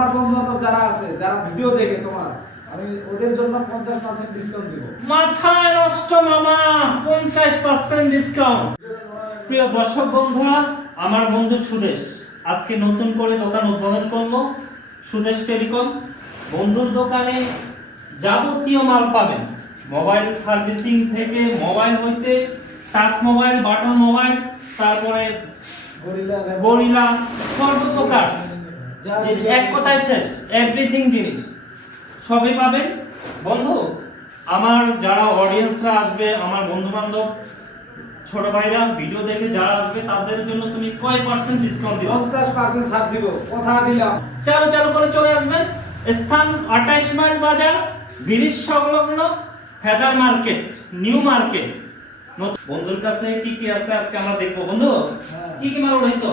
তোমার বন্ধু-বান্ধব যারা আছে, যারা ভিডিও দেখে তোমার, আমি ওদের জন্য 50% ডিসকাউন্ট দিব। মাথায় নষ্ট মামা, 50% ডিসকাউন্ট। প্রিয় দর্শক বন্ধুরা, আমার বন্ধু সুদেশ আজকে নতুন করে দোকান উদ্বোধন করলো, সুদেশ টেলিকম। বন্ধুর দোকানে যাবতীয় মাল পাবেন, মোবাইল সার্ভিসিং থেকে মোবাইল হইতে টাচ মোবাইল, বাটন মোবাইল, তারপরে গরিলা সর্বপ্রকার, এক কথায় শেষ এভরিথিং জিনিস সবই পাবেন। বন্ধু, আমার যারা অডিয়েন্সরা আসবে, আমার বন্ধু বান্ধব ছোট ভাইরা ভিডিও দেখে যারা আসবে, তাদের জন্য তুমি কয় পার্সেন্ট ডিসকাউন্ট দিবে? 50% ছাড় দিব, কথা দিলাম। চালু করে চলে আসবেন। স্থান 28 মাইল বাজার, ব্রিজ সংলগ্ন হেদার মার্কেট, নিউ মার্কেট। বন্ধুর কাছে কি কি আছে আজকে আমরা দেখবো। বন্ধু, কি কি মাল উঠাইছো?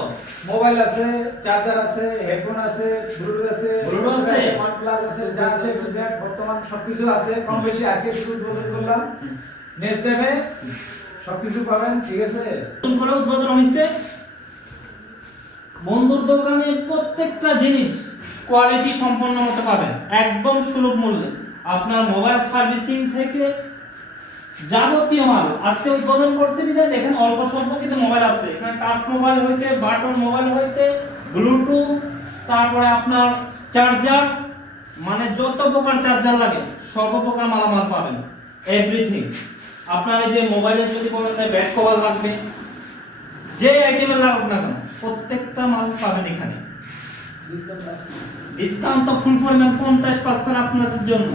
মোবাইল আছে, চার্জার আছে, হেডফোন আছে, ব্লুটুথ আছে, OnePlus আছে, যা আছে বর্তমান সবকিছু আছে। কম বেশি আজকে শুরু করলাম, নেক্সট টাইমে সবকিছু পাবেন। ঠিক আছে, নতুন করে উদ্বোধন হয়েছে। বন্ধুর দোকানে প্রত্যেকটা জিনিস কোয়ালিটি সম্পন্ন মতো পাবেন, একদম সুলভ মূল্যে। আপনার মোবাইল সার্ভিসিং থেকে যাবতীয় মাল আজকে উদ্বোধন করতে বিদায় দেখেন অল্প স্বল্প কিন্তু মোবাইল আছে এখানে। টাচ মোবাইল হইতে বাটন মোবাইল হইতে ব্লুটুথ, তারপরে আপনার চার্জার, মানে যত প্রকার চার্জার লাগে সর্বপ্রকার মালামাল পাবেন, এভরিথিং। আপনার এই যে মোবাইলের যদি বলেন ব্যাক কভার লাগবে, যে আইটেমের লাগুক না কেন প্রত্যেকটা মাল পাবেন এখানে। ডিসকাউন্ট তো ফুল পরিমাণ 50% আপনাদের জন্য।